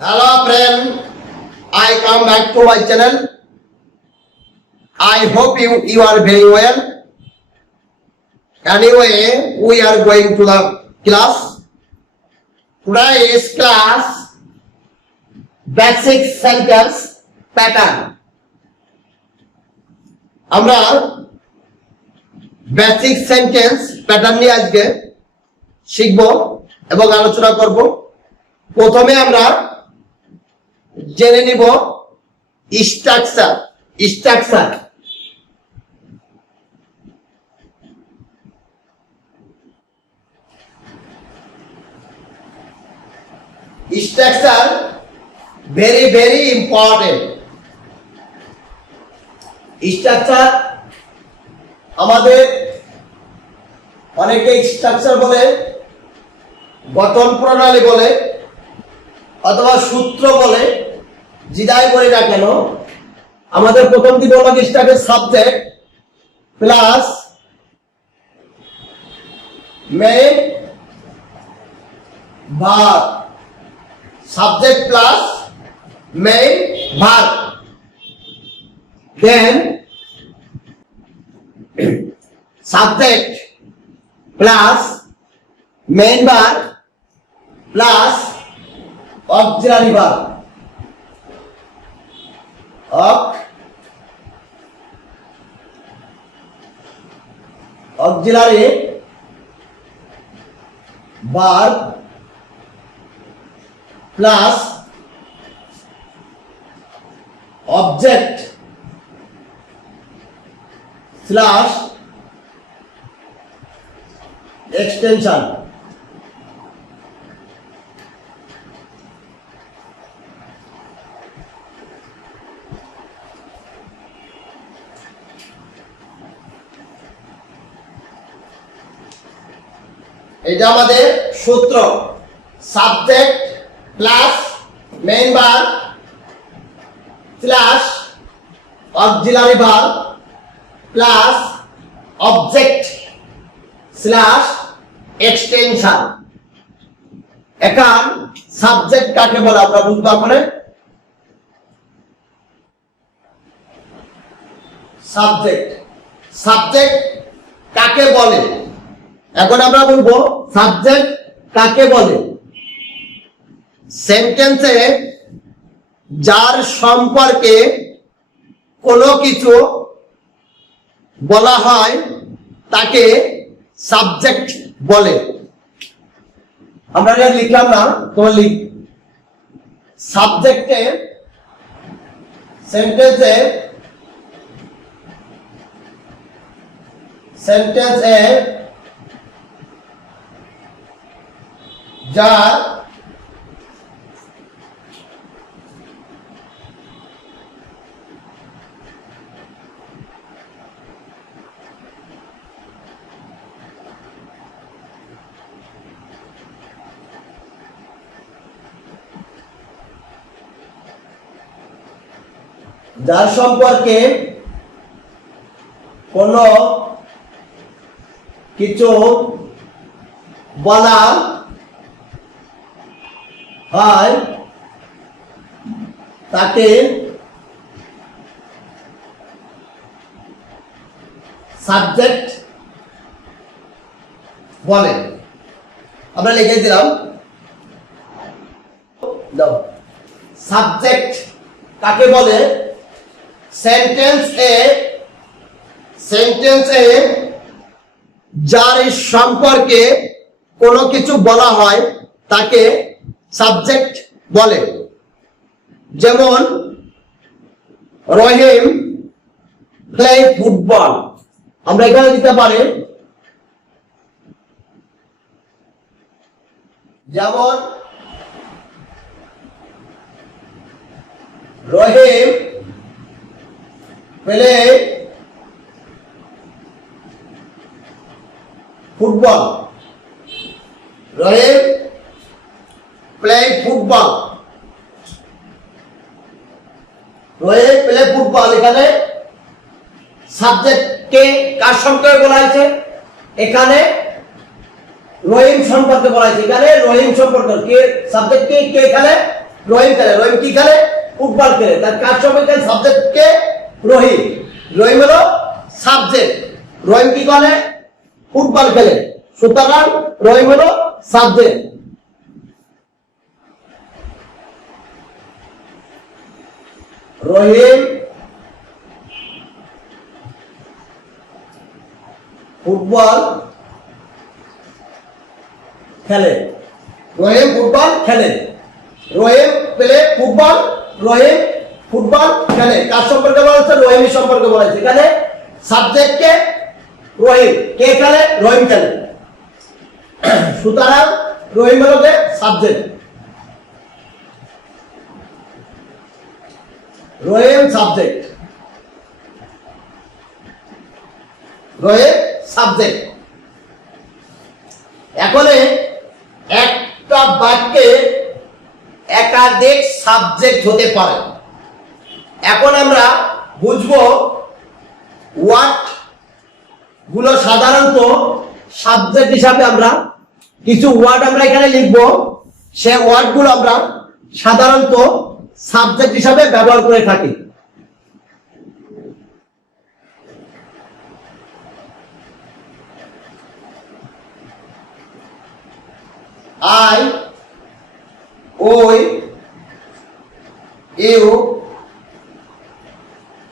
Hello friend, I come back to my channel. I hope you are very well. Anyway, we are going to the class. Today's class, basic sentence pattern. আমরা basic sentence pattern নিয়ে আজকে শিখব এবং আলোচনা করব। প্রথমে আমরা জেনে নিব structure. Structure structure very important। Structure আমাদের অনেকে স্ট্রাকচার বলে, গঠন প্রণালী বলে, অথবা সূত্র বলে, যেটাই বলি না কেন, আমাদের প্রথম দিকে হলো structure subject plus main verb. Subject plus main verb, then subject plus main verb plus auxiliary verb। auxiliary verb plus object slash extension। এটা আমাদের সূত্র, subject plus main verb plus auxiliary verb plus object slash extension. এখন subject কাকে বলে আমরা বুঝবো। আপনার subject subject কাকে বলে, এখন আমরা বলবো সাবজেক্ট কাকে বলে। সেন্টেন্সে যার সম্পর্কে কোনো কিছু বলা হয় তাকে সাবজেক্ট বলে। আমরা লিখলাম না, তোমার লিখ সাবজেক্টে সেন্টেন্সে যার সম্পর্কে কোনো কিছু বলা হয় তাকে সাবজেক্ট বলে। আমরা লিখে দিলাম সাবজেক্ট কাকে বলে। সেন্টেন্সে যার সম্পর্কে কোনো কিছু বলা হয় তাকে সাবজেক্ট বলে। যেমন রহিম প্লে ফুটবল, আমরা এখানে দিতে পারি যেমন রহিম প্লে ফুটবল। রহিম প্লে ফুটবল, রহিম প্লে ফুটবল। এখানে সাবজেক্ট কে কার সম্পর্কে বলা হয়েছে, এখানে রহিম সম্পর্কে বলা হয়েছে। এখানে রহিম সম্পর্কে কে সাবজেক্ট কে এখানে রহিম খেলে। রহিম কি খেলে? ফুটবল খেলে। তার কার সম্পর্কে? সাবজেক্ট কে? রহিম। রহিম হলো সাবজেক্ট। রহিম কি করে? ফুটবল খেলে। সুতরাং রহিম হলো সাবজেক্ট। রহিম ফুটবল খেলে। রহিম ফুটবল খেলে। রহিম প্লে ফুটবল। রহিম ফুটবল খেলে। কার সম্পর্কে বলা হচ্ছে? রহিমের সম্পর্কে বলা হচ্ছে। এখানে সাবজেক্ট কে? রহিম। কে খেলে? রহিম খেলে। সুতরাং রহিম হলো কে? সাবজেক্ট। রহিম সাবজেক্ট। রহিম সাবজেক্ট। এখন একটা বাক্যে একাধিক সাবজেক্ট হতে পারে। এখন আমরা বুঝবো ওয়ার্ড গুলো সাধারণত সাবজেক্ট হিসাবে আমরা কিছু ওয়ার্ড আমরা এখানে লিখবো। সে ওয়ার্ড গুলো আমরা সাধারণত সাবজেক্ট হিসাবে ব্যবহার করে থাকি। I, ওই, you,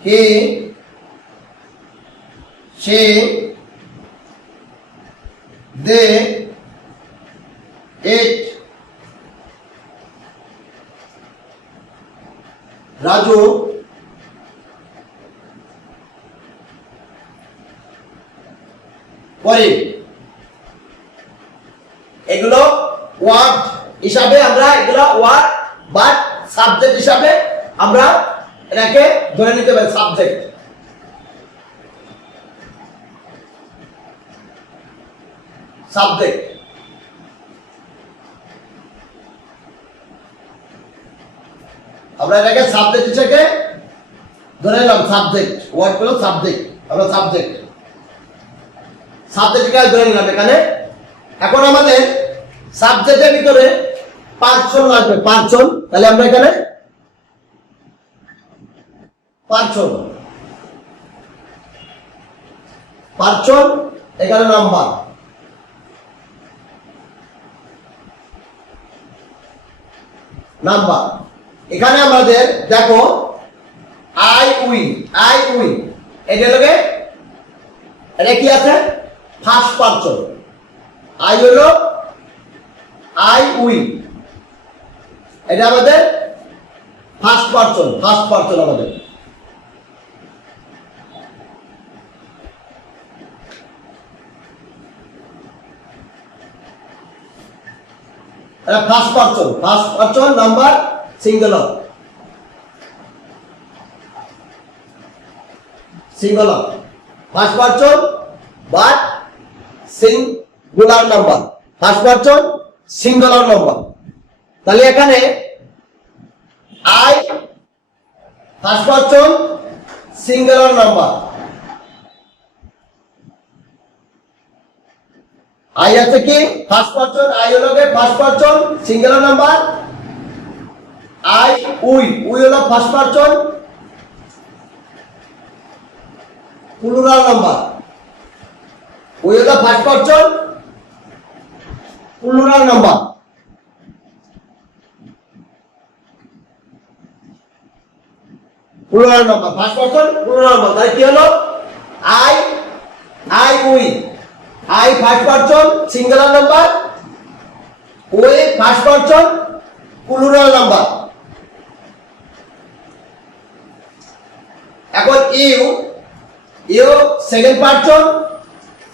he, say, they, it, Raju, করিম। এগুলো ওয়ার্ড হিসাবে আমরা এগুলো ওয়ার্ড বাট সাবজেক্ট হিসাবে আমরা এটাকে ধরে নিতে পারি। সাবজেক্ট সাবজেক্ট আমরা এটাকে সাবজেক্ট হিসেবে ধরে নিলাম। সাবজেক্ট ওয়ার্ড হলো সাবজেক্ট। আমরা সাবজেক্ট সাবজেক্টকে ধরে নিলাম এখানে। এখন আমাদের সাবজেক্টের ভিতরে পার্সন লাগবে। পার্সন, তাহলে আমরা এখানে পার্সন পার্সন এখানে নাম্বার। নাম্বার এখানে আমাদের দেখো আই উই। আই উই এটা লোকে এটা কি আছে? First person. আই হলো আই উই, এটা আমাদের ফার্স্ট পার্সন। ফার্স্ট পার্সন আমাদের এটা first person. First person number singular. Singular first person but singular number. First person singular number. তাহলে এখানে I first person singular number. I আছে কি? First person. I হলো first person singular number. I we. We হলো first person plural number. We হলো first person plural number. Plural number first person plural number. তাই কি হলো? I I we. I first person singular number, we first person plural number. এখন you, you second person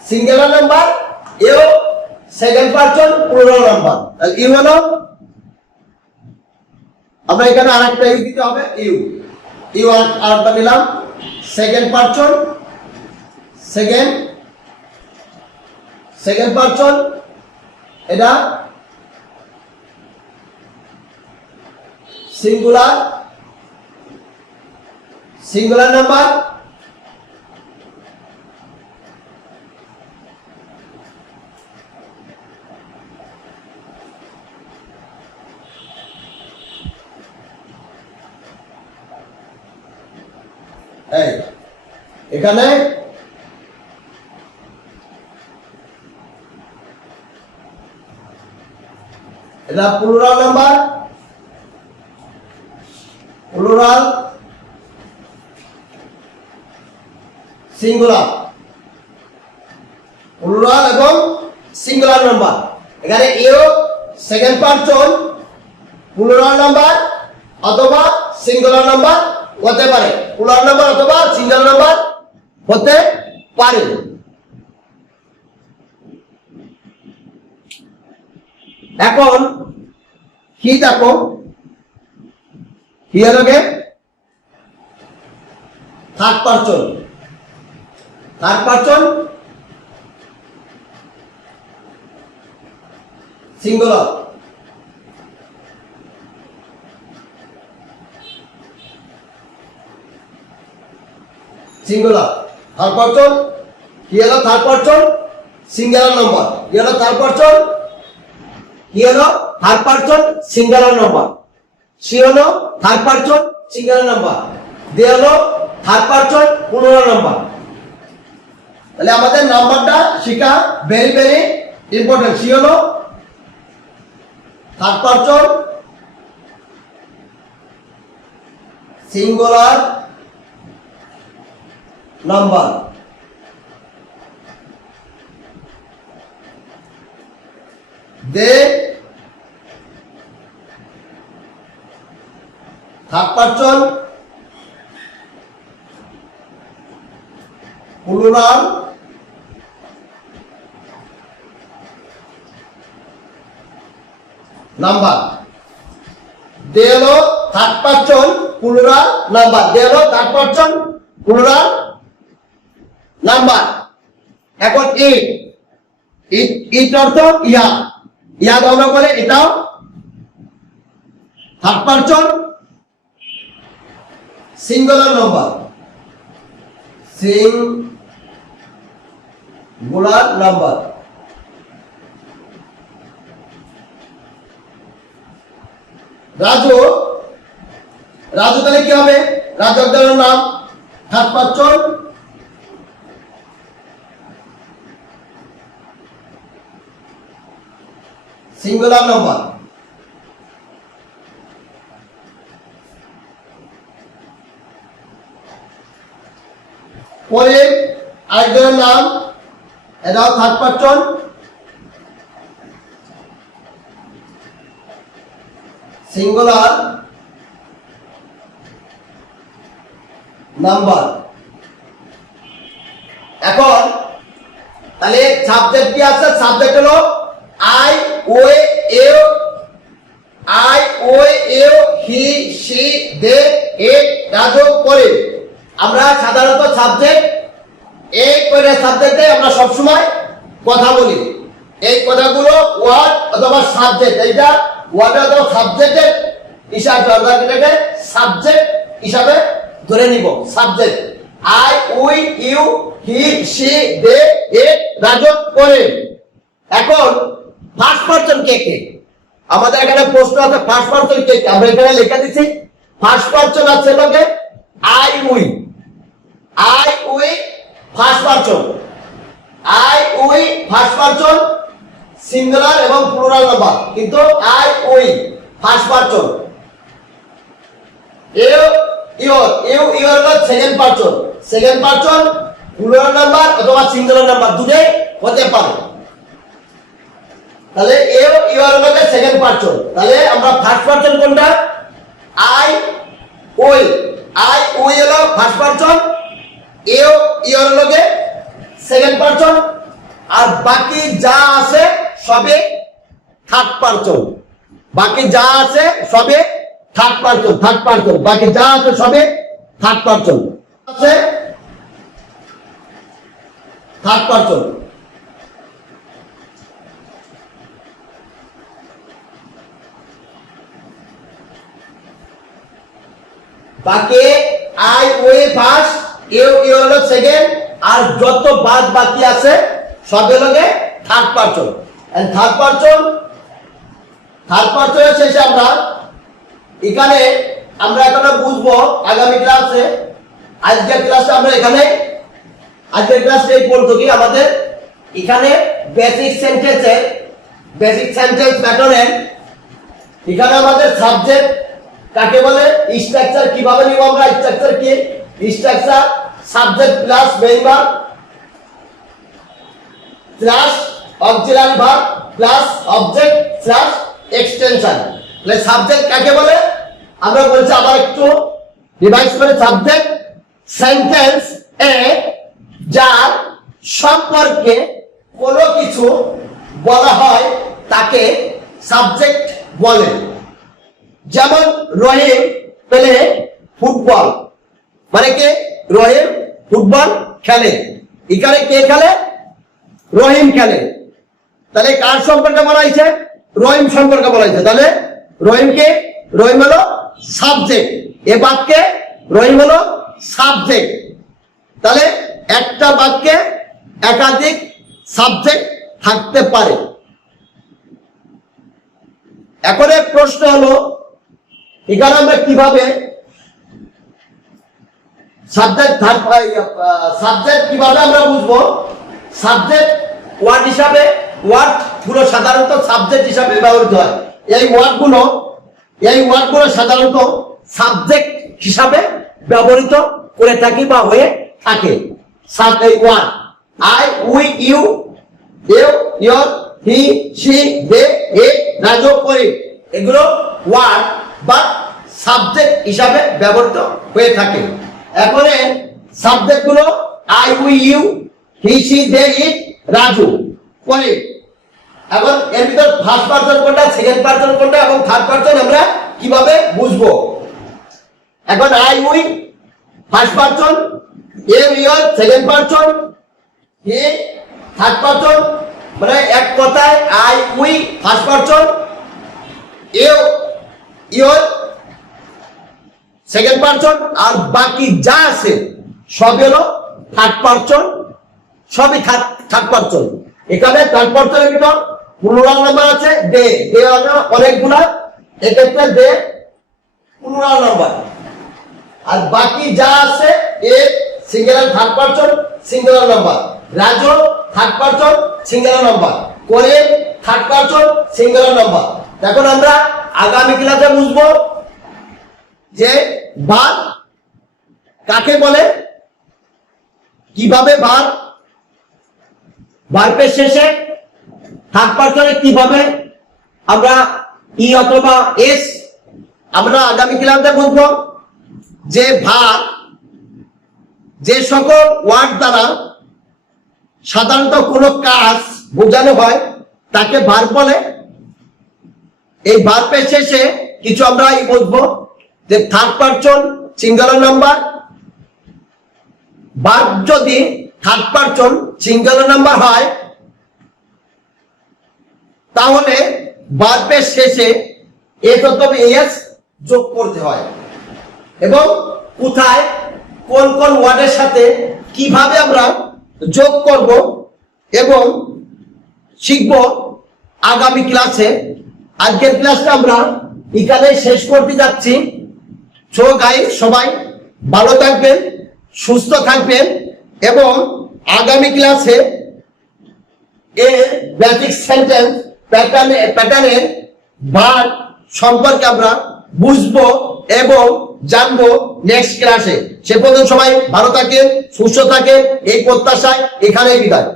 singular number, you second person plural number. You হলো, আমরা এখানে আরেকটা you দিতে হবে। ইউ ইউ আরেকটা নিলাম সেকেন্ড পারসন, সেকেন্ড পারসন এটা সিঙ্গুলার, সিঙ্গুলার নাম্বার। এই এখানে এটা plural number, plural singular, plural এবং সিঙ্গুলার নাম্বার। এখানে এও সেকেন্ড পারসন প্লুরাল নাম্বার অথবা সিঙ্গুলার নাম্বার হতে পারে, প্লুরাল নাম্বার অথবা সিঙ্গুলার নাম্বার হতে পারে। এখন কি দেখো, কি হলো গে third person, third person singular, singular third person কি হলো, থার্ড পারসন সিঙ্গুলার নাম্বার, কি হলো থার্ড পারসন, কি হলো third person singular number, she হলো third person singular number, they হলো থার্ড পারসন প্লুরাল নাম্বার। তাহলে আমাদের নাম্বারটা শিখা ভেরি ভেরি ইম্পর্টেন্ট। সি হলো third person singular number, they third person plural number, they হলো third person plural number, they হলো third person plural number. এখন ইট অর্থ ইয়া, ইয়া ব্যবহার করে এটাও third person singular number, singular number. Raju, Raju তাহলে কি হবে, রাজু একজনের নাম, থার্ড পারসন সিঙ্গুলার নাম্বার। পরে আরেকজনের নাম, এটাও থার্ড পারসন সিঙ্গুলার নাম্বার। এখন তাহলে সাবজেক্ট কি আছে, সাবজেক্ট হলো আই, ও, এও, আই, ও, এও, হি, সি, দে, ইট, রাজু, করে। আমরা সাধারণত সাবজেক্ট এই কয়টা সাবজেক্টে আমরা সবসময় কথা বলি। এই কথাগুলো ওয়ার্ড অথবা সাবজেক্ট, এইটা ওয়ার্ড অথবা সাবজেক্টের হিসাবে আমরা এটাকে সাবজেক্ট হিসাবে ধরে নিব। Subject I, we, you, he, she, they, it, Raju, করে। এখন ফার্স্ট পারসন কে কে, আমাদের এখানে প্রশ্ন আছে ফার্স্ট পারসন কে কে, আমরা এখানে লিখে দিচ্ছি ফার্স্ট পারসন আছে লোকে I, we, I, we first person, I, we first person singular এবং প্লুরাল নাম্বার, কিন্তু I, we first person. You, your, you, your হলো second person, second person plural number অথবা সিঙ্গুলার নাম্বার দুটোই হতে পারে। তাহলে ইউ, ইওর হলো second person, তাহলে আমরা ফার্স্ট পারসন কোনটা, আই, উই, আই, উই হলো ফার্স্ট পারসন, ইউ, ইওর হলো সেকেন্ড পারসন, আর বাকি যা আছে সবে থার্ড পারসন, বাকি যা আছে সবে থার্ড পারসন, থার্ড পারসন, বাকি যা আছে সবে থার্ড পারসন আছে, থার্ড পারসন। বাকি আই, ওই ফার্স্ট, ইউ, ইউ হলো সেকেন্ড, আর যত বাদ বাকি আছে সব হলো third person. And third person, third পারসনের শেষে আমরা এখানে আমরা এখন বুঝবো আগামী ক্লাসে আজকের ক্লাসটা আমরা এখানে আজকের ক্লাসটা এই পড়তো কি আমাদের এখানে বেসিক সেন্টেন্স প্যাটার্নের এখানে আমাদের সাবজেক্ট কাকে বলে, স্ট্রাকচার কিভাবে নিব আমরা, স্ট্রাকচার কি, structure subject plus main verb plus auxiliary verb plus object plus extension. তাহলে সাবজেক্ট কাকে বলে আমরা বলছি আবার একটু রিভাইজ করে, সাবজেক্ট সেন্টেন্স এ যার সম্পর্কে কোনো কিছু বলা হয় তাকে সাবজেক্ট বলে। যেমন রহিম প্লে ফুটবল, মানে কে, রহিম ফুটবল খেলে, এখানে কে খেলে, রহিম খেলে। তাহলে কার সম্পর্কে বলা হয়েছে, রহিম সম্পর্কে বলা হয়েছে। তাহলে রহিমকে, রহিম হলো সাবজেক্ট, এ বাক্যে রহিম হলো সাবজেক্ট। তাহলে একটা বাক্যে একাধিক সাবজেক্ট থাকতে পারে। এখন এক প্রশ্ন হলো এখানে আমরা কিভাবে সাবজেক্ট কিভাবে আমরা বুঝবো। সাবজেক্ট ওয়ার্ড হিসাবে, ওয়ার্ড গুলো সাধারণত সাবজেক্ট হিসাবে ব্যবহৃত হয়। এই ওয়ার্ডগুলো সাধারণত সাবজেক্ট হিসাবে ব্যবহৃত করে থাকি বা হয়ে থাকে। এই word I, we, you, your, he, she, they, it, Raju, করি, এগুলো ওয়ার্ড বা সাবজেক্ট হিসাবে ব্যবহৃত হয়ে থাকে। এখন সাবজেক্ট গুলো I, we, you, he, she, they, it, Raju, করি। এখন এর ভিতর ফার্স্ট পারসন কোনটা, সেকেন্ড পারসন কোনটা এবং থার্ড পারসন আমরা কিভাবে বুঝবো। এখন আই, উই ফার্স্ট পারসন, এম, your second person, he third person, মানে এক কথায় I, we first person, you, your second person, আর বাকি যা আছে সব হলো থার্ড পারসন, সবই থার্ড পারসন। এখানে থার্ড পারসনের ভিতর প্লুরাল নাম্বার আছে দে, অনেকগুলা, এক্ষেত্রে দে প্লুরাল নাম্বার। আর বাকি যা আছে a singular third person singular number, Raju third person singular number, করে থার্ড পারসন সিঙ্গুলার নাম্বার। এখন আমরা আগামী ক্লাসে বুঝবো যে ভার্ব কাকে বলে, কিভাবে ভার্বের শেষে থার্ড পারসনে কিভাবে আমরা ই অথবা এস, আমরা আগামী ক্লাসে বুঝবো যে ভার্ব যে সকল ওয়ার্ড দ্বারা সাধারণত কোনো কাজ বোঝানো হয় তাকে ভার্ব বলে। এই ভার্বের শেষে কিছু আমরা বুঝবো যে third person singular number, verb যদি থার্ড পারসন সিঙ্গুলার নাম্বার হয় তাহলে ভার্বের শেষে এস অথবা এস যোগ করতে হয়। এবং কোথায় কোন কোন ওয়ার্ডের সাথে কিভাবে আমরা যোগ করব এবং শিখব আগামী ক্লাসে। আজকের ক্লাসটা আমরা এখানে শেষ করতে যাচ্ছি। সো গাইস, সবাই ভালো থাকবেন, সুস্থ থাকবেন এবং আগামী ক্লাসে এই বেসিক সেন্টেন্স প্যাটার্নের ভার্ব সম্পর্কে আমরা বুঝবো এবং জানবো নেক্সট ক্লাসে। সে পর্যন্ত সবাই ভালো থাকেন, সুস্থ থাকেন, এই প্রত্যাশায় এখানেই বিদায়।